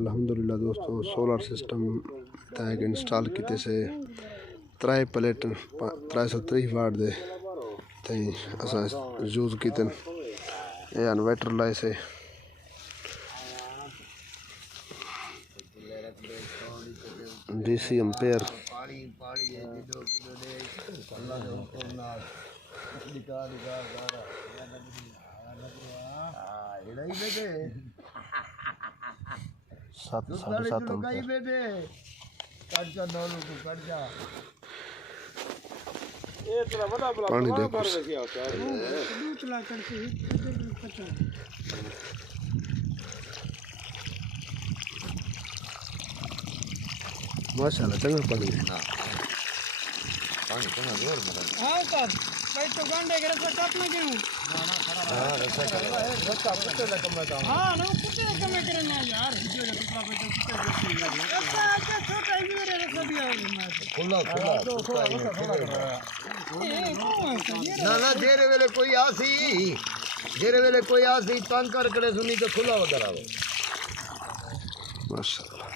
अल्हम्दुलिल्लाह दोस्तों solar system तक इंस्टॉल किते से 3 प्लेट 330 वाट दे तई असां यूज़ कितन ये इन्वर्टर लाए से DC एम्पेयर सात साढ़े सात पानी देखो माशाल्लाह चंगा पानी है। पानी चंगा जोर मारा हां सर भाई तो गंडे के रस्ता काटना क्यों हां रस्ता कर रस्ता कुत्ते का कम काम हां ना कुत्ते का कम करना यार वीडियो का टुकड़ा पे कुत्ते रस्ता के छोटा ही मेरे रस्ता दिया खुला ना ना जेरे वेले कोई आसी तंग कर करे सुनी तो खुला उधर आओ माशाल्लाह।